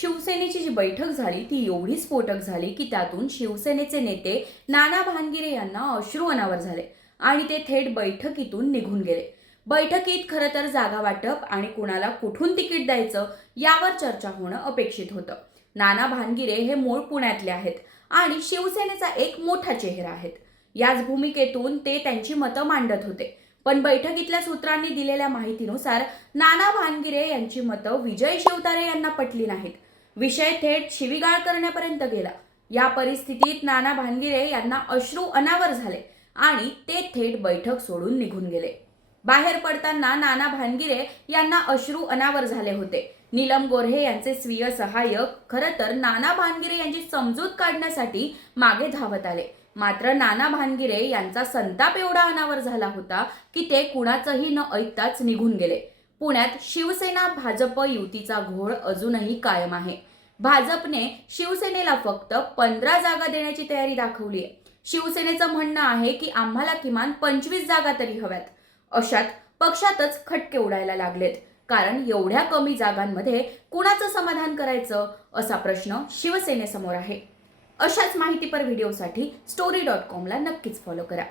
शिवसेनेची जी बैठक झाली ती एवढी स्फोटक झाली की त्यातून शिवसेनेचे नेते नाना भानगिरे यांना अश्रू अनावर झाले आणि ते थेट बैठकीतून निघून गेले. बैठकीत खरं तर जागा वाटप आणि कुणाला कुठून तिकीट द्यायचं यावर चर्चा होणं अपेक्षित होतं. नाना भानगिरे हे मूळ पुण्यातले आहेत आणि शिवसेनेचा एक मोठा चेहरा आहेत. याच भूमिकेतून ते त्यांची मतं मांडत होते. पण बैठकीतल्या सूत्रांनी दिलेल्या माहितीनुसार नाना भानगिरे यांची मतं विजय शिवतारे यांना पटली नाहीत. विषय थेट शिवीगाळ करण्यापर्यंत गेला. या परिस्थितीत नाना भानगिरे यांना अश्रू अनावर झाले आणि ते थेट बैठक सोडून निघून गेले. बाहेर पडताना नाना भानगिरे यांना अश्रू अनावर झाले होते. नीलम गोऱ्हे यांचे स्वीय सहाय्यक खरं तर नाना भानगिरे यांची समजूत काढण्यासाठी मागे धावत आले. मात्र नाना भानगिरे यांचा संताप एवढा अनावर झाला होता की ते कुणाचंही न ऐकताच निघून गेले. पुण्यात शिवसेना भाजप युतीचा घोळ अजूनही कायम आहे. भाजपने शिवसेनेला फक्त 15 जागा देण्याची तयारी दाखवली आहे. शिवसेनेचं म्हणणं आहे की आम्हाला किमान 25 जागा तरी हव्यात. अशात पक्षातच खटके उडायला लागलेत. कारण एवढ्या कमी जागांमध्ये कुणाचं समाधान करायचं असा प्रश्न शिवसेनेसमोर आहे. अशाच माहितीपर व्हिडिओसाठी story.com ला नक्कीच फॉलो करा.